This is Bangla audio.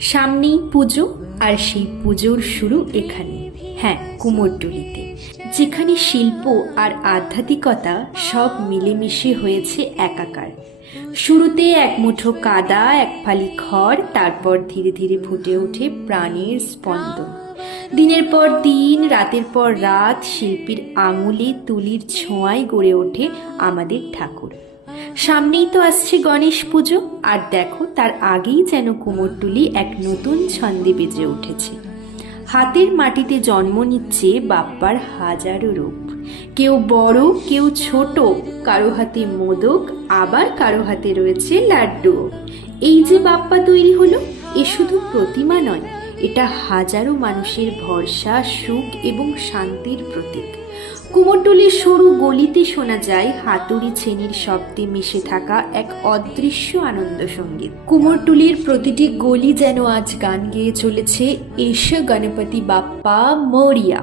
সামনেই পুজো, আর সেই পুজোর শুরু এখানে, হ্যাঁ, কুমোরটুলিতে, যেখানে শিল্প আর আধ্যাত্মিকতা সব মিলেমিশে হয়েছে একাকার। শুরুতে এক মুঠো কাদা, এক ফালি খড়, তারপর ধীরে ধীরে ফুটে ওঠে প্রাণের স্পন্দন। দিনের পর দিন, রাতের পর রাত, শিল্পীর আঙুলে তুলির ছোঁয়ায় গড়ে ওঠে আমাদের ঠাকুর। সামনেই তো আসছে গণেশ পুজো, আর দেখো তার আগেই যেন কুমোরটুলি এক নতুন ছন্দে বেজে উঠেছে। হাতের মাটিতে জন্ম নিচ্ছে বাপ্পার হাজারো রূপ, কেউ বড়, কেউ ছোট, কারো হাতে মোদক, আবার কারো হাতে রয়েছে লাড্ডু। এই যে বাপ্পা তৈরি হলো, এ শুধু প্রতিমা নয়, এটা হাজারো মানুষের ভরসা, সুখ এবং শান্তির প্রতীক। কুমোরটুলির সরু গলিতে শোনা যায় হাতুড়ি ছেনির শব্দে মিশে থাকা এক অদৃশ্য আনন্দ সঙ্গীত। কুমোরটুলির প্রতিটি গলি যেন আজ গান গেয়ে চলেছে, এসো গণপতি বাপ্পা মোরিয়া।